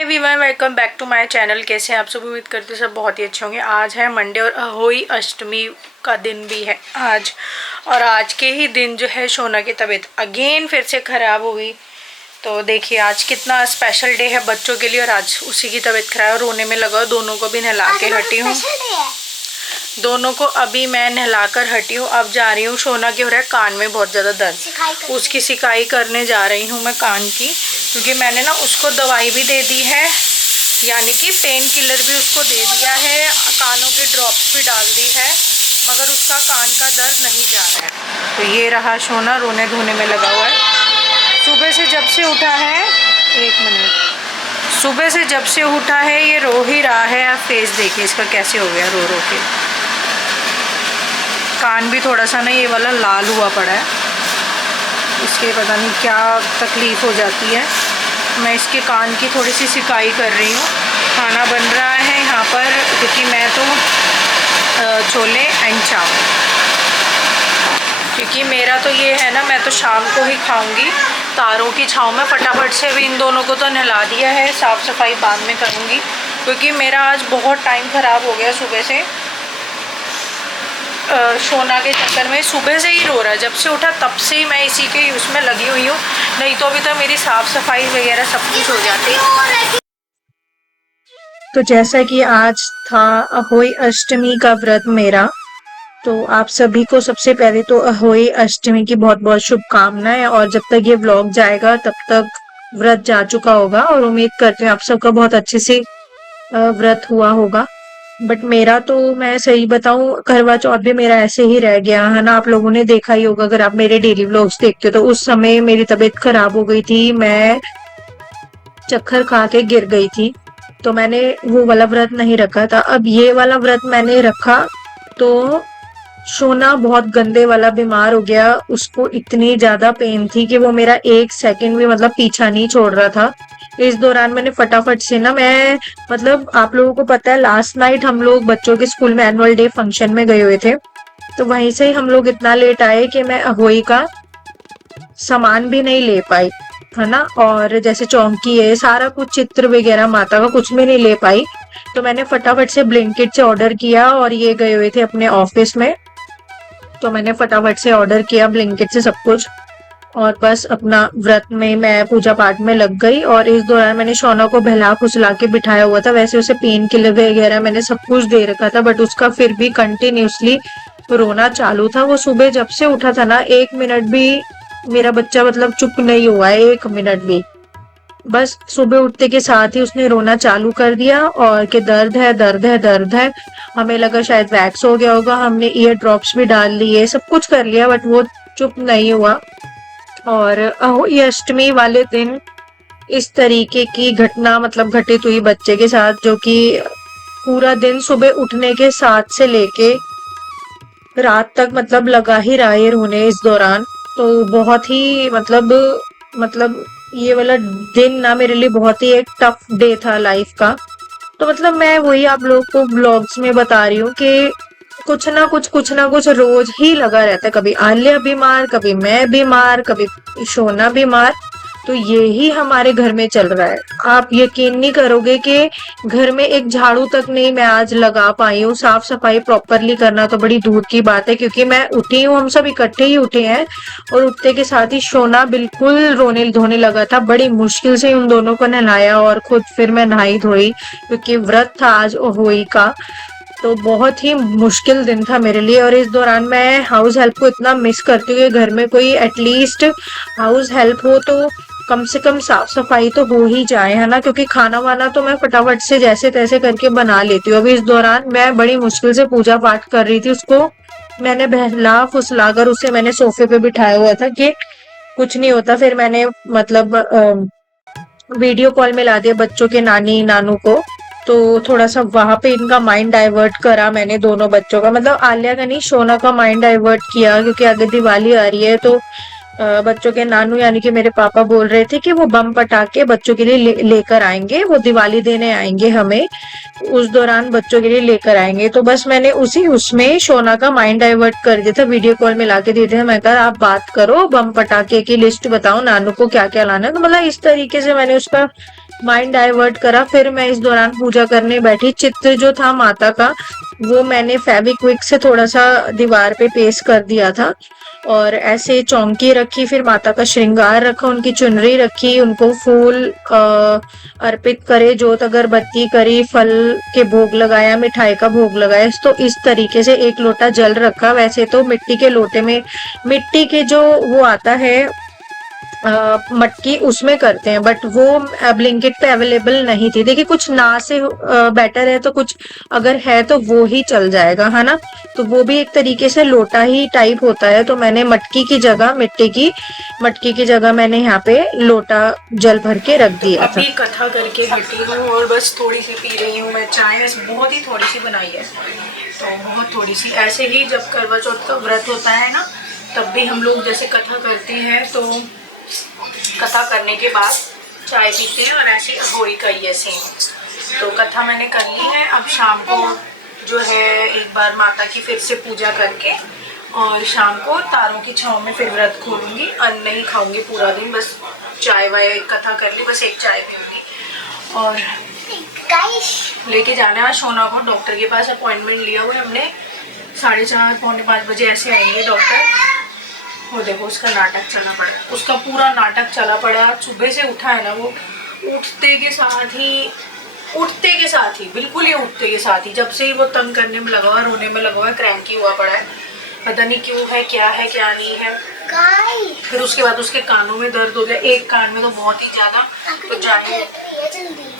Everyone, welcome back to my channel. कैसे हैं आप सब? उम्मीद करते सब बहुत ही अच्छे होंगे। आज है मंडे और अहोई अष्टमी का दिन भी है आज। और आज के ही दिन जो है शोना की तबीयत अगेन फिर से ख़राब हो गई। तो देखिए आज कितना स्पेशल डे है बच्चों के लिए, और आज उसी की तबीयत खराब, रोने में लगा। दोनों को भी नहला के हटी हूँ, दोनों को अभी मैं नहलाकर हटी हूँ। अब जा रही हूँ, शोना के हो रहा है कान में बहुत ज़्यादा दर्द, उसकी सिकाई करने जा रही हूँ मैं कान की, क्योंकि मैंने ना उसको दवाई भी दे दी है, यानी कि पेन किलर भी उसको दे दिया है, कानों की ड्रॉप्स भी डाल दी है, मगर उसका कान का दर्द नहीं जा रहा है। तो ये रहा शोना रोने धोने में लगा हुआ है। सुबह से जब से उठा है, एक मिनट, सुबह से जब से उठा है ये रो ही रहा है। आप फेस देखिए इसका कैसे हो गया रो रो के। कान भी थोड़ा सा ना ये वाला लाल हुआ पड़ा है, इसके पता नहीं क्या तकलीफ़ हो जाती है। मैं इसके कान की थोड़ी सी सिकाई कर रही हूँ। खाना बन रहा है यहाँ पर, क्योंकि मैं तो छोले एंड चावल, क्योंकि मेरा तो ये है ना, मैं तो शाम को ही खाऊंगी तारों की छाँव में। फटाफट से भी इन दोनों को तो नहला दिया है, साफ़ सफाई बाद में करूँगी, क्योंकि मेरा आज बहुत टाइम ख़राब हो गया सुबह से। शोना के चक्कर में सुबह से ही रो रहा है, जब से उठा तब से ही मैं इसी के उसमें लगी हुई हूँ, नहीं तो अभी तो मेरी साफ़ सफाई वगैरह सब कुछ हो जाती। तो जैसा कि आज था अहोई अष्टमी का व्रत मेरा, तो आप सभी को सबसे पहले तो अहोई अष्टमी की बहुत बहुत शुभकामनाएं। और जब तक ये व्लॉग जाएगा तब तक व्रत जा चुका होगा, और उम्मीद करते हैं आप सबका बहुत अच्छे से व्रत हुआ होगा। बट मेरा तो, मैं सही बताऊं, करवा चौथ भी मेरा ऐसे ही रह गया है ना। आप लोगों ने देखा ही होगा, अगर आप मेरे डेली व्लॉग्स देखते हो तो उस समय मेरी तबीयत खराब हो गई थी, मैं चक्कर खा के गिर गई थी, तो मैंने वो वाला व्रत नहीं रखा था। अब ये वाला व्रत मैंने रखा तो शोना बहुत गंदे वाला बीमार हो गया। उसको इतनी ज्यादा पेन थी कि वो मेरा एक सेकंड भी मतलब पीछा नहीं छोड़ रहा था। इस दौरान मैंने फटाफट से ना, मैं मतलब आप लोगों को पता है लास्ट नाइट हम लोग बच्चों के स्कूल में एनुअल डे फंक्शन में गए हुए थे, तो वहीं से ही हम लोग इतना लेट आए कि मैं अहोई का सामान भी नहीं ले पाई, है ना। और जैसे चौंकी है, सारा कुछ चित्र वगैरह माता का कुछ भी नहीं ले पाई। तो मैंने फटाफट से ब्लिंकिट से ऑर्डर किया, और ये गए हुए थे अपने ऑफिस में, तो मैंने फटाफट से ऑर्डर किया ब्लिंकिट से सब कुछ, और बस अपना व्रत में मैं पूजा पाठ में लग गई। और इस दौरान मैंने शोना को बहला फुसला के बिठाया हुआ था। वैसे उसे पेन किलर वगैरह मैंने सब कुछ दे रखा था, बट उसका फिर भी कंटिन्यूसली रोना चालू था। वो सुबह जब से उठा था ना, एक मिनट भी मेरा बच्चा मतलब चुप नहीं हुआ है, एक मिनट भी। बस सुबह उठते के साथ ही उसने रोना चालू कर दिया, और कि दर्द है दर्द है दर्द है। हमें लगा शायद वैक्स हो गया होगा, हमने ईयर ड्रॉप्स भी डाल लिए, सब कुछ कर लिया, बट वो चुप नहीं हुआ। और अहोई अष्टमी वाले दिन इस तरीके की घटना मतलब घटित हुई बच्चे के साथ, जो कि पूरा दिन सुबह उठने के साथ से लेके रात तक मतलब लगा ही रहा है रोने इस दौरान। तो बहुत ही मतलब ये वाला दिन ना मेरे लिए बहुत ही एक टफ डे था लाइफ का। तो मतलब मैं वही आप लोग को ब्लॉग्स में बता रही हूँ कि कुछ ना कुछ रोज ही लगा रहता है। कभी आलिया बीमार, कभी मैं बीमार, कभी शोना बीमार, तो ये ही हमारे घर में चल रहा है। आप यकीन नहीं करोगे कि घर में एक झाड़ू तक नहीं मैं आज लगा पाई हूँ। साफ सफाई प्रॉपरली करना तो बड़ी दूर की बात है, क्योंकि मैं उठी हूँ, हम सब इकट्ठे ही उठे हैं, और उठते के साथ ही शोना बिल्कुल रोने धोने लगा था। बड़ी मुश्किल से उन दोनों को नहलाया, और खुद फिर मैं नहाई धोई, क्योंकि व्रत था आज अहोई का। तो बहुत ही मुश्किल दिन था मेरे लिए। और इस दौरान मैं हाउस हेल्प को इतना मिस करती हूँ कि घर में कोई एटलीस्ट हाउस हेल्प हो तो कम से कम साफ सफाई तो हो ही जाए, है ना। क्योंकि खाना वाना तो मैं फटाफट से जैसे तैसे करके बना लेती हूँ। अभी इस दौरान मैं बड़ी मुश्किल से पूजा पाठ कर रही थी, उसको मैंने बहला फुसला कर उसे मैंने सोफे पे बिठाया हुआ था कि कुछ नहीं होता। फिर मैंने मतलब वीडियो कॉल में ला दिया बच्चों के नानी नानू को, तो थोड़ा सा वहां पे इनका माइंड डाइवर्ट करा मैंने, दोनों बच्चों का, मतलब आलिया का नहीं, शोना का माइंड डाइवर्ट किया, क्योंकि आगे दिवाली आ रही है, तो बच्चों के नानू यानी कि मेरे पापा बोल रहे थे कि वो बम पटाखे बच्चों के लिए लेकर आएंगे, वो दिवाली देने आएंगे हमें, उस दौरान बच्चों के लिए लेकर आएंगे। तो बस मैंने उसमें शोना का माइंड डाइवर्ट कर दिया था, वीडियो कॉल में लाके दिए थे। मैं कहा आप बात करो, बम पटाखे की लिस्ट बताओ, नानू को क्या क्या लाना है। तो मतलब इस तरीके से मैंने उसका माइंड डाइवर्ट करा। फिर मैं इस दौरान पूजा करने बैठी। चित्र जो था माता का, वो मैंने फेविक्विक से थोड़ा सा दीवार पे पेस्ट कर दिया था, और ऐसे चौंकी रखी, फिर माता का श्रृंगार रखा, उनकी चुनरी रखी, उनको फूल अर्पित करे, जोत अगरबत्ती करी, फल के भोग लगाया, मिठाई का भोग लगाया। तो इस तरीके से एक लोटा जल रखा। वैसे तो मिट्टी के लोटे में, मिट्टी के जो वो आता है मटकी, उसमें करते हैं, बट वो ब्लिंकिट पे अवेलेबल नहीं थी। देखिए कुछ ना से बेटर है, तो कुछ अगर है तो वो ही चल जाएगा, है ना। तो वो भी एक तरीके से लोटा ही टाइप होता है। तो मैंने मटकी की जगह, मिट्टी की मटकी की जगह मैंने यहाँ पे लोटा जल भर के रख दिया था। अभी कथा करके हटी हूँ और बस थोड़ी सी पी रही हूँ मैं चाय। बहुत ही थोड़ी सी बनाई है, तो बहुत थोड़ी सी। ऐसे ही जब करवा चौथ का व्रत होता है ना, तब भी हम लोग जैसे कथा करते हैं, तो कथा करने के बाद चाय पीते हैं, और ऐसे होली का ही है सेम। तो कथा मैंने कर ली है। अब शाम को जो है एक बार माता की फिर से पूजा करके, और शाम को तारों की छाँव में फिर व्रत खोलूंगी। अन्न नहीं खाऊंगी पूरा दिन, बस चाय वाय कथा कर ली, बस एक चाय पीऊंगी। और लेके जाना है सोना को डॉक्टर के पास, अपॉइंटमेंट लिया हुआ है हमने। 4:30 पौने 5 बजे ऐसे आएंगे डॉक्टर। वो देखो उसका नाटक चला पड़ा, उसका पूरा नाटक चला पड़ा। सुबह से उठा है ना, वो उठते के साथ ही बिल्कुल ही उठते के साथ ही, जब से ही वो तंग करने में लगा हुआ, रोने में लगा हुआ, क्रैंकी हुआ पड़ा है। पता नहीं क्यों है, क्या नहीं है। फिर उसके बाद उसके कानों में दर्द हो गया, एक कान में तो बहुत ही ज्यादा।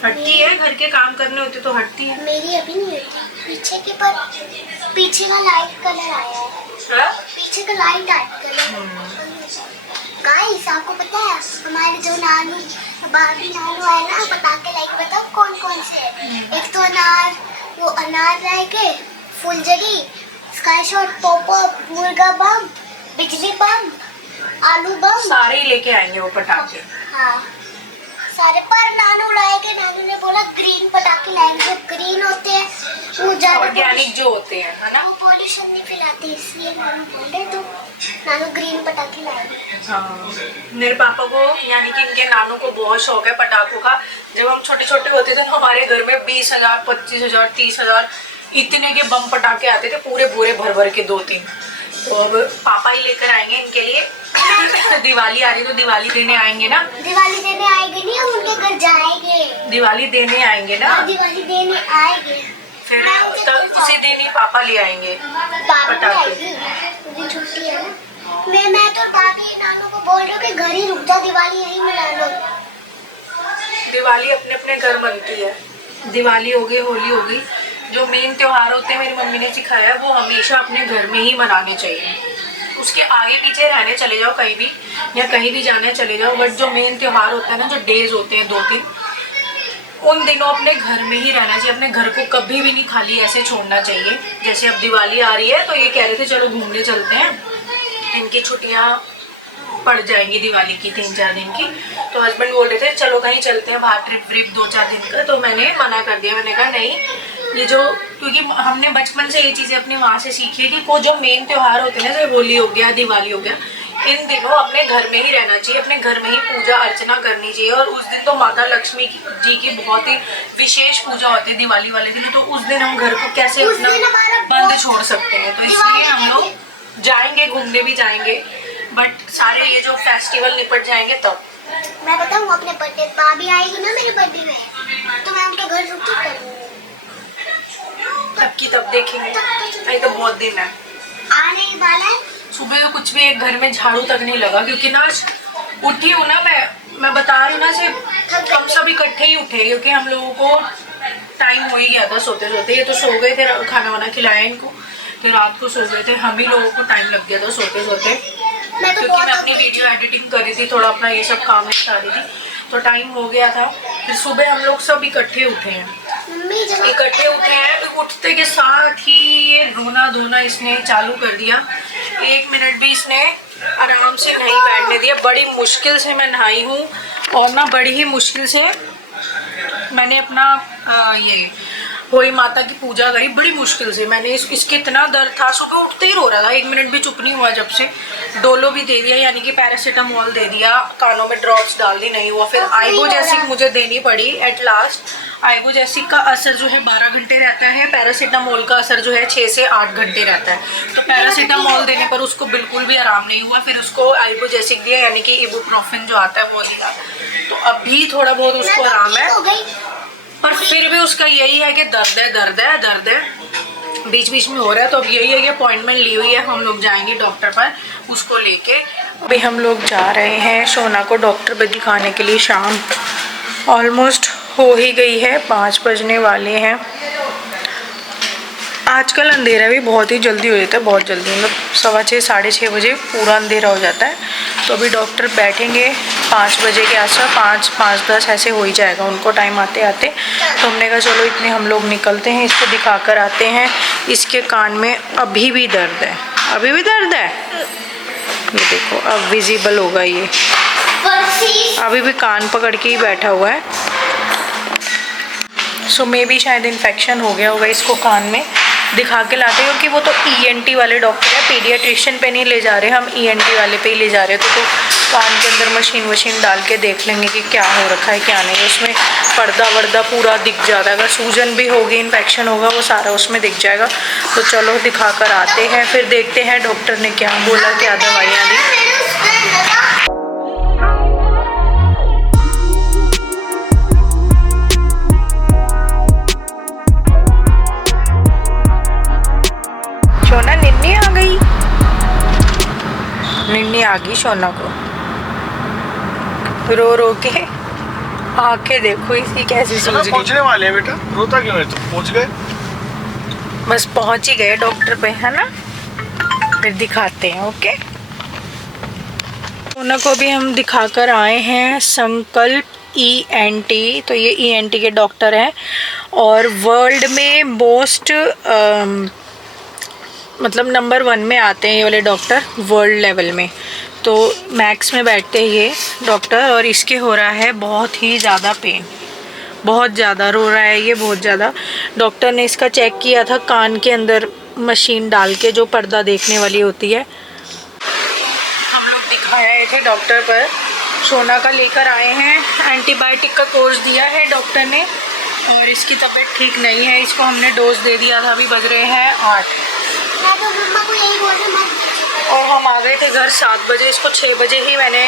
हटती है, घर के काम करने होते तो हटती है। मेरी अभी नहीं हटती, पीछे का लाइट कलर आया है, पीछे का लाइट कलर। गाइस आपको पता है हमारे जो नानू बाबी नानू है ना, पटाखे लाइट बताओ कौन कौन से है। एक तो अनार, वो अनार रहेंगे, फुलझड़ी, स्काई शॉट, पॉपअप, मुर्गा बम, बिजली बम, आलू बम, सारे ही लेके आएंगे वो पटाखे। हाँ सारे, पर नानू लाएंगे। नानू ने बोला ग्रीन पटाखे लाएंगे, ग्रीन होते हैं वो ज्यादा ऑर्गेनिक जो होते हैं, है ना, वो पॉल्यूशन नहीं फैलाते, इसलिए नानू बोले तो नानू ग्रीन पटाखे लाएंगे। हाँ मेरे पापा को यानी कि इनके नानू को बहुत शौक है पटाखों का। जब हम छोटे छोटे होते थे तो हमारे घर में 20,000, 25,000, 30,000 इतने के बम पटाखे आते थे, पूरे बोरे भर भर के 2-3। तो अब पापा ही लेकर आएंगे इनके लिए। दिवाली आ रही तो दिवाली देने आएंगे ना। दिवाली देने आएंगे नहीं, हम उनके घर जाएंगे। दिवाली देने आएंगे ना, दिवाली देने आएंगे, फिर तब इसी दिन ही पापा ले आएंगे पटाखे। छुट्टी है ना, मैं तो दादी नानू को बोल रही हूँ कि घर ही रुक जा, दिवाली यहीं मना लो। दिवाली अपने अपने घर बनती है। दिवाली होगी, होली होगी, जो मेन त्योहार होते हैं मेरी मम्मी ने सिखाया, वो हमेशा अपने घर में ही मनाने चाहिए। उसके आगे पीछे रहने चले जाओ कहीं भी, या कहीं भी जाने चले जाओ, बट जो मेन त्योहार होता है ना, जो डेज होते हैं 2-3, उन दिनों अपने घर में ही रहना चाहिए। अपने घर को कभी भी नहीं खाली ऐसे छोड़ना चाहिए। जैसे अब दिवाली आ रही है तो ये कह रहे थे चलो घूमने चलते हैं, इनकी छुट्टियाँ पड़ जाएंगी दिवाली की 3-4 दिन की। तो हस्बैंड बोल रहे थे चलो कहीं चलते हैं बाहर, ट्रिप 2-4 दिन का। तो मैंने मना कर दिया, मैंने कहा नहीं, ये जो, क्योंकि हमने बचपन से ये चीज़ें अपने वहाँ से सीखी है कि को जो मेन त्योहार होते हैं ना, जैसे होली हो गया, दिवाली हो गया, इन दिनों अपने घर में ही रहना चाहिए, अपने घर में ही पूजा अर्चना करनी चाहिए। और उस दिन तो माता लक्ष्मी जी की बहुत ही विशेष पूजा होती है दिवाली वाले दिन। तो उस दिन हम घर को कैसे अपना बंद छोड़ सकते हैं। तो इसलिए हम लोग जाएंगे, घूमने भी जाएंगे, बट सारे ये जो फेस्टिवल निपट जाएंगे तब। मैं बताऊँ अपने बर्थडे, भाभी आएगी ना मेरे बर्थडे में, तो मैं उनके घर रुक करूँगी, तब की तब देखेंगे। नहीं तो बहुत दिन है, आने वाला है। सुबह तो कुछ भी एक घर में झाड़ू तक नहीं लगा, क्योंकि ना उठी हूँ ना मैं बता रही हूँ ना, सिर्फ हम सब इकट्ठे ही उठे, क्योंकि हम लोगों को टाइम हो ही गया था सोते सोते। ये तो सो गए थे, खाना वाना खिलाया इनको, तो रात को सो गए थे। हम ही लोगों को टाइम लग गया था सोते सोते, क्योंकि मैं अपनी वीडियो एडिटिंग कर रही थी, थोड़ा अपना ये सब काम निपटा रही थी, तो टाइम हो गया था। फिर सुबह हम लोग सब इकट्ठे उठे हैं, उठते के साथ ही ये रोना धोना इसने चालू कर दिया। 1 मिनट भी इसने आराम से नहीं बैठने दिया। बड़ी मुश्किल से मैं नहाई हूँ और ना बड़ी ही मुश्किल से मैंने अपना ये वही माता की पूजा करी। बड़ी मुश्किल से मैंने इसके इतना दर्द था, सुबह उठते ही रो रहा था, 1 मिनट भी चुप नहीं हुआ। जब से डोलो भी दे दिया, यानी कि पैरासीटामोल दे दिया, कानों में ड्रॉप्स डाल दी, नहीं हुआ। फिर आइबोजेसिक मुझे देनी पड़ी एट लास्ट। आइबोजेसिक का असर जो है 12 घंटे रहता है, पैरासीटामोल का असर जो है 6 से 8 घंटे रहता है। तो पैरासीटामोल देने पर उसको बिल्कुल भी आराम नहीं हुआ, फिर उसको आइबोजेसिक दिया, यानी कि इबुप्रोफेन जो आता है वो दिया। तो अभी थोड़ा बहुत उसको आराम है, पर फिर भी उसका यही है कि दर्द है दर्द है दर्द है, बीच बीच में हो रहा है। तो अब यही है कि अपॉइंटमेंट ली हुई है, हम लोग जाएंगे डॉक्टर पर उसको लेके। अभी हम लोग जा रहे हैं शोना को डॉक्टर पर दिखाने के लिए। शाम ऑलमोस्ट हो ही गई है, 5 बजने वाले हैं। आजकल अंधेरा भी बहुत ही जल्दी हो जाता है, बहुत जल्दी, मतलब 6:15 साढ़े 6 बजे पूरा अंधेरा हो जाता है। तो अभी डॉक्टर बैठेंगे 5 बजे के आसपास, 5:10 ऐसे हो ही जाएगा उनको टाइम आते आते। तो हमने कहा चलो इतने हम लोग निकलते हैं, इसको दिखा कर आते हैं। इसके कान में अभी भी दर्द है, अभी भी दर्द है, ये देखो अब विजिबल होगा ये, अभी भी कान पकड़ के ही बैठा हुआ है। सो मे भी शायद इन्फेक्शन हो गया होगा इसको कान में। दिखा के लाते हैं, क्योंकि वो तो ENT वाले डॉक्टर है, पीडियाट्रिशियन पे नहीं ले जा रहे हम, ENT वाले पे ही ले जा रहे हैं। तो कान के अंदर मशीन वशीन डाल के देख लेंगे कि क्या हो रखा है क्या नहीं। उसमें पर्दा वर्दा पूरा दिख जाता है, अगर सूजन भी होगी, इन्फेक्शन होगा, वो सारा उसमें दिख जाएगा। तो चलो दिखा कर आते हैं, फिर देखते हैं डॉक्टर ने क्या बोला, क्या दवाइयाँ दी। शोना निन्नी आ गई, निन्नी आ गई शोना को, रो रो के आंखें देखो इसकी कैसी सूज रही। पहुंचने वाले हैं बेटा, रोता क्यों है? तो पहुंच गए, बस पहुंच ही गए डॉक्टर पे, है ना। फिर दिखाते हैं, ओके। शोना को भी हम दिखा कर आए हैं संकल्प ENT। तो ये ENT के डॉक्टर हैं और वर्ल्ड में मोस्ट मतलब नंबर 1 में आते हैं ये वाले डॉक्टर वर्ल्ड लेवल में। तो मैक्स में बैठते हैं ये डॉक्टर, और इसके हो रहा है बहुत ही ज़्यादा पेन, बहुत ज़्यादा रो रहा है ये, बहुत ज़्यादा। डॉक्टर ने इसका चेक किया था कान के अंदर मशीन डाल के, जो पर्दा देखने वाली होती है। हम लोग दिखाए थे डॉक्टर पर, शोना का लेकर आए हैं, एंटीबायोटिक का कोर्स दिया है डॉक्टर ने, और इसकी तबीयत ठीक नहीं है। इसको हमने डोज दे दिया था, अभी बज रहे हैं 8 और हम आ गए थे घर 7 बजे। इसको 6 बजे ही मैंने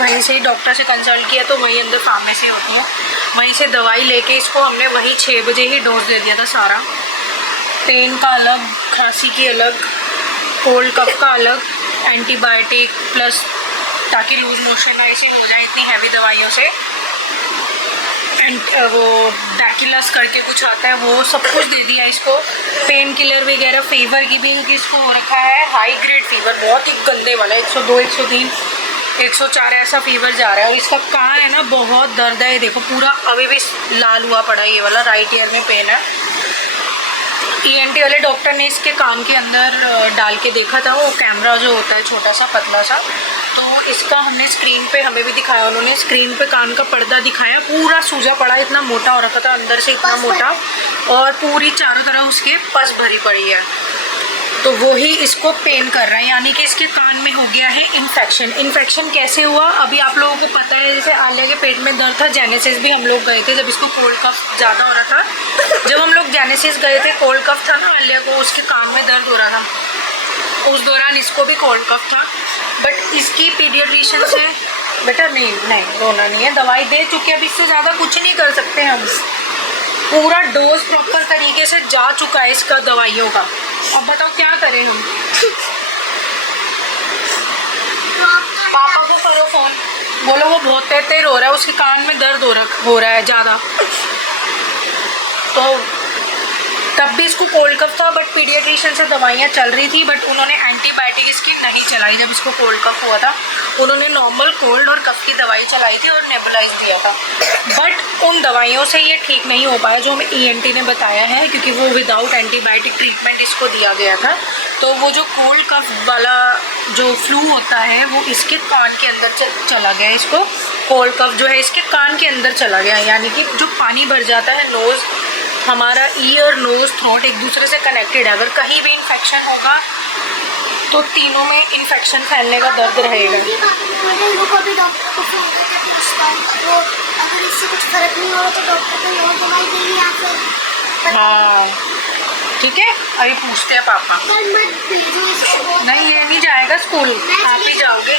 वहीं से ही डॉक्टर से कंसल्ट किया, तो वहीं अंदर फार्मेसी होती है, वहीं से दवाई लेके इसको हमने वहीं 6 बजे ही डोज दे दिया था सारा। पेन का अलग, खांसी की अलग, कोल्ड कफ का अलग, एंटीबायोटिक प्लस ताकि लूज मोशन ऐसी हो जाए इतनी हैवी दवाइयों से। एंड वो डैकिलस करके कुछ आता है, वो सब कुछ दे दिया इसको। पेन किलर वगैरह, फीवर की भी, क्योंकि इसको हो रखा है हाई ग्रेड फीवर, बहुत ही गंदे वाला, 102, 103, 104 ऐसा फीवर जा रहा है। और इसका कान है ना बहुत दर्द है, ये देखो पूरा अभी भी लाल हुआ पड़ा है, ये वाला राइट ईयर में पेन है। ENT वाले डॉक्टर ने इसके कान के अंदर डाल के देखा था, वो कैमरा जो होता है छोटा सा पतला सा, तो इसका हमने स्क्रीन पे हमें भी दिखाया, उन्होंने स्क्रीन पे कान का पर्दा दिखाया, पूरा सूजा पड़ा, इतना मोटा हो रखा था अंदर से, इतना मोटा, और पूरी चारों तरफ उसके पस भरी पड़ी है। तो वो ही इसको पेन कर रहा है, यानी कि इसके कान में हो गया है इन्फेक्शन। इन्फेक्शन कैसे हुआ अभी आप लोगों को पता है, जैसे आलिया के पेट में दर्द था, जेनेसिस भी हम लोग गए थे जब इसको कोल्ड कफ ज़्यादा हो रहा था। जब हम लोग जेनेसिस गए थे, कोल्ड कफ था ना आलिया को, उसके कान में दर्द हो रहा था, उस दौरान इसको भी कोल्ड कफ था। बट इसकी पीडियाट्रिशियन से बेटा नहीं रोना नहीं है, दवाई दे चुके, अब इससे ज़्यादा कुछ नहीं कर सकते हम, पूरा डोज प्रॉपर तरीके से जा चुका है इसका दवाइयों का। अब बताओ क्या करें हम। पापा को करो फोन, बोलो वो बहुत तेज हो रहा है, उसके कान में दर्द हो रहा है ज़्यादा। तो तब भी इसको कोल्ड कफ था, बट पीडियाट्रिशियन से दवाइयाँ चल रही थी, बट उन्होंने एंटीबायोटिक इसकी नहीं चलाई जब इसको कोल्ड कफ हुआ था। उन्होंने नॉर्मल कोल्ड और कफ की दवाई चलाई थी और नेबुलाइज दिया था, बट उन दवाइयों से ये ठीक नहीं हो पाया जो हमें ENT ने बताया है, क्योंकि वो विदाउट एंटीबायोटिक ट्रीटमेंट इसको दिया गया था। तो वो जो कोल्ड कफ वाला जो फ्लू होता है वो इसके कान के अंदर चला गया। इसको कोल्ड कफ जो है इसके कान के अंदर चला गया, यानी कि जो पानी भर जाता है नोज़, हमारा ईयर नोज़ थ्रोट एक दूसरे से कनेक्टेड है। अगर कहीं भी इन्फेक्शन होगा तो तीनों में इन्फेक्शन फैलने का दर्द रहेगा। हाँ ठीक है, अभी पूछते हैं पापा। नहीं ये नहीं जाएगा स्कूल, आप ही जाओगे।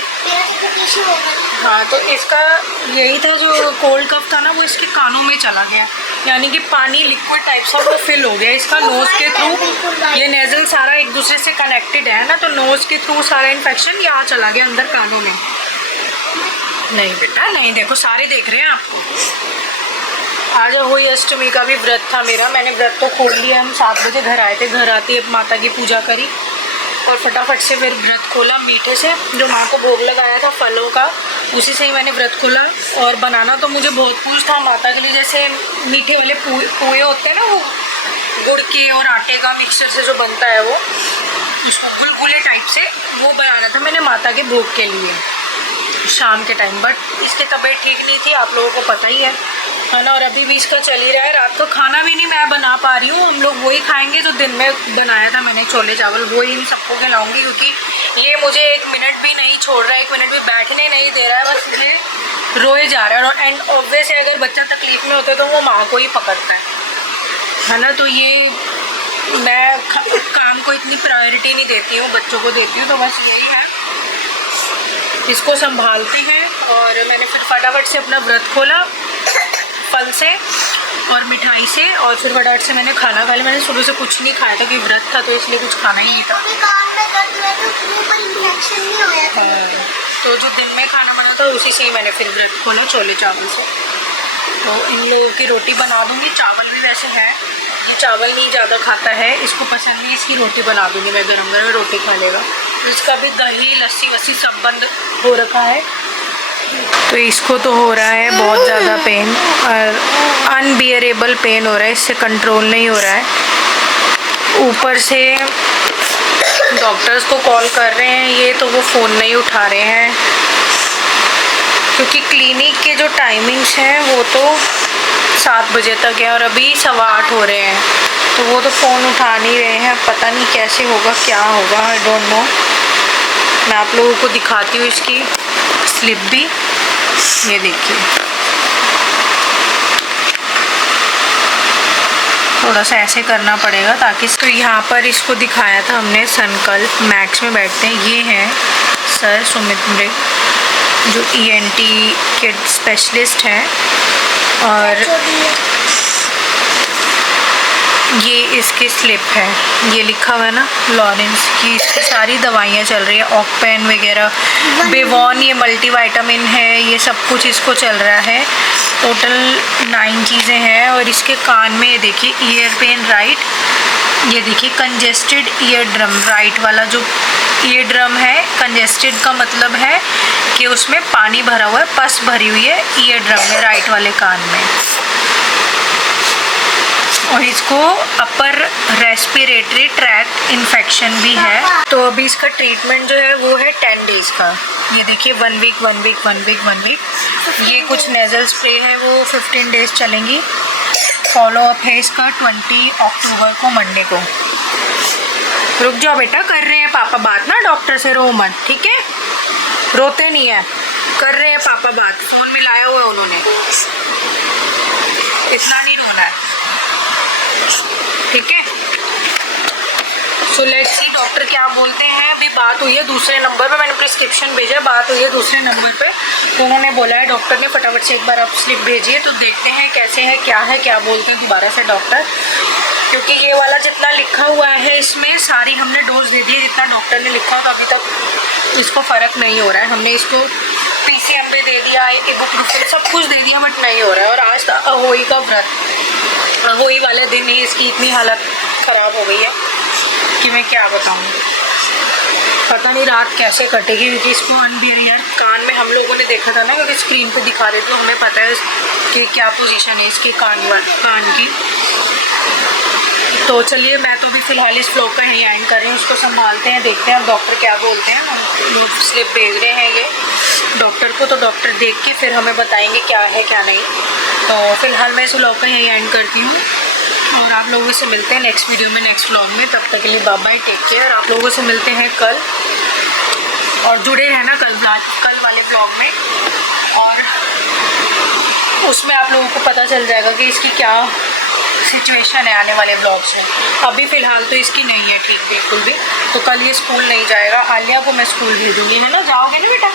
हाँ तो इसका यही था, जो कोल्ड कफ था ना वो इसके कानों में चला गया, यानी कि पानी लिक्विड टाइप सा वो फिल हो गया इसका नोज़ के थ्रू। ये नेज़ल सारा एक दूसरे से कनेक्टेड है ना, तो नोज़ के थ्रू सारा इन्फेक्शन यहाँ चला गया अंदर कानों में। नहीं बेटा नहीं, देखो सारे देख रहे हैं आपको। आज हुई अष्टमी का भी व्रत था मेरा, मैंने व्रत तो खोल लिया। हम 7 बजे घर आए थे, घर आते माता की पूजा करी और फटाफट से फिर व्रत खोला। मीठे से जो माँ को भोग लगाया था फलों का, उसी से ही मैंने व्रत खोला। और बनाना तो मुझे बहुत कुछ था माता के लिए, जैसे मीठे वाले पोहे होते हैं ना, वो गुड़ के और आटे का मिक्सचर से जो बनता है वो, उसको गुलगुले टाइप से वो बनाना था मैंने माता के भोग के लिए शाम के टाइम। बट इसकी तबीयत ठीक नहीं थी, आप लोगों को पता ही है ना। और अभी भी इसका चल ही रहा है। रात को खाना भी नहीं मैं बना पा रही हूँ, हम लोग वही खाएंगे जो दिन में बनाया था मैंने, छोले चावल, वही इन सबको खिलाऊंगी, क्योंकि ये मुझे 1 मिनट भी नहीं छोड़ रहा है, 1 मिनट भी बैठने नहीं दे रहा है, बस मुझे रोए जा रहा है। और एंड ऑब्वियस है, अगर बच्चा तकलीफ़ में होता है तो वो माँ को ही पकड़ता है ना। तो ये मैं काम को इतनी प्रायोरिटी नहीं देती हूँ, बच्चों को देती हूँ। तो बस यही है, इसको संभालते हैं। और मैंने फिर फटाफट से अपना व्रत खोला फल से और मिठाई से, और फिर फटाफट से मैंने खाना खा लिया। मैंने सुबह से कुछ नहीं खाया था कि व्रत था, तो इसलिए कुछ खाना ही नहीं था। हाँ, तो जो दिन में खाना बना था उसी से ही मैंने फिर व्रत खोला, छोले चावल से। तो इन लोगों की रोटी बना दूँगी। चावल भी वैसे है, ये चावल नहीं ज़्यादा खाता है, इसको पसंद नहीं, इसकी रोटी बना दूँगी मैं, गरम गरम रोटी खा लेगा। तो इसका भी दही लस्सी वस्सी सब बंद हो रखा है। तो इसको तो हो रहा है बहुत ज़्यादा पेन, और अनबियरेबल पेन हो रहा है, इससे कंट्रोल नहीं हो रहा है। ऊपर से डॉक्टर्स को कॉल कर रहे हैं ये, तो वो फ़ोन नहीं उठा रहे हैं, क्योंकि क्लिनिक के जो टाइमिंग्स हैं वो तो 7 बजे तक है और अभी 8:15 हो रहे हैं, तो वो तो फ़ोन उठा नहीं रहे हैं। पता नहीं कैसे होगा, क्या होगा, आई डोंट नो। मैं आप लोगों को दिखाती हूँ इसकी स्लिप भी, ये देखिए। थोड़ा सा ऐसे करना पड़ेगा ताकि, तो यहाँ पर इसको दिखाया था हमने, संकल्प मैक्स में बैठते हैं। ये हैं सर सुमित मृग, जो ENT के स्पेशलिस्ट हैं, और ये इसकी स्लिप है, ये लिखा हुआ है ना लॉरेंस की। इसकी सारी दवाइयाँ चल रही है, ऑक्पेन वगैरह, बेवॉन, ये मल्टीविटामिन है, ये सब कुछ इसको चल रहा है। टोटल 9 चीज़ें हैं। और इसके कान में ये देखिए ईयर पेन राइट, ये देखिए कंजेस्टेड ईयर ड्रम, राइट वाला जो ईयर ड्रम है, कंजेस्टेड का मतलब है कि उसमें पानी भरा हुआ है, पस भरी हुई है ईयर ड्रम में, राइट वाले कान में। और इसको अपर रेस्पिरेटरी ट्रैक्ट इन्फेक्शन भी है। तो अभी इसका ट्रीटमेंट जो है वो है 10 डेज़ का। ये देखिए 1 वीक 1 वीक 1 वीक 1 वीक। ये कुछ नेज़ल स्प्रे है, वो 15 डेज़ चलेंगी। फॉलो अप है इसका 20 अक्टूबर को, मंडे को। रुक जाओ बेटा, कर रहे हैं पापा बात ना, डॉक्टर से रो मत, ठीक है? रोते नहीं है, कर रहे हैं पापा बात, फ़ोन में लाया हुआ है उन्होंने, इतना नहीं रोना है, ठीक है? सो लेट्स सी डॉक्टर क्या बोलते हैं। अभी बात हुई है दूसरे नंबर पे, मैंने प्रिस्क्रिप्शन भेजा, बात हुई है दूसरे नंबर पे, तो उन्होंने बोला है डॉक्टर ने फटाफट से एक बार आप स्लिप भेजिए, तो देखते हैं कैसे है, क्या बोलते हैं दोबारा से डॉक्टर। क्योंकि ये वाला जितना लिखा हुआ है इसमें सारी हमने डोज दे दी है, जितना डॉक्टर ने लिखा था, अभी तक इसको फ़र्क नहीं हो रहा है। हमने इसको PCM भी दे दिया, इबुप्रोफेन सब कुछ दे दिया, बट नहीं हो रहा है। और आज अहोई का व्रत, अहोई वाले दिन ही इसकी इतनी हालत ख़राब हो गई है कि मैं क्या बताऊँ। पता नहीं रात कैसे कटेगी, क्योंकि इसको यार कान में हम लोगों ने देखा था ना, क्योंकि स्क्रीन पे दिखा रहे थे तो हमें पता है कि क्या पोजीशन है इसके कान की। तो चलिए मैं तो भी फ़िलहाल इस व्लॉग का यहीं एंड कर रही हूँ, उसको संभालते हैं, देखते हैं अब डॉक्टर क्या बोलते हैं। हम स्लिप भेज रहे हैं ये डॉक्टर को, तो डॉक्टर देख के फिर हमें बताएंगे क्या है क्या नहीं। तो फिलहाल मैं इस व्लॉग का यहीं एंड करती हूँ और आप लोगों से मिलते हैं नेक्स्ट वीडियो में, नेक्स्ट व्लॉग में। तब तक के लिए बाय बाय, टेक केयर। आप लोगों से मिलते हैं कल, और जुड़े रहना कल वाले व्लॉग में, और उसमें आप लोगों को पता चल जाएगा कि इसकी क्या सिचुएशन है आने वाले व्लॉग्स में। अभी फ़िलहाल तो इसकी नहीं है ठीक बिल्कुल भी, तो कल ये स्कूल नहीं जाएगा। आलिया को मैं स्कूल भेजूँगी, है ना, जाओगे ना बेटा?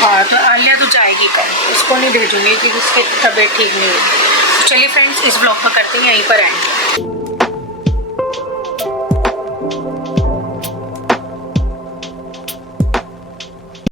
हाँ, तो आलिया तो जाएगी कल, उसको नहीं भेजूँगी क्योंकि उसकी तबीयत ठीक नहीं है। चलिए फ्रेंड्स, इस ब्लॉग में करते हैं यहीं पर एंड।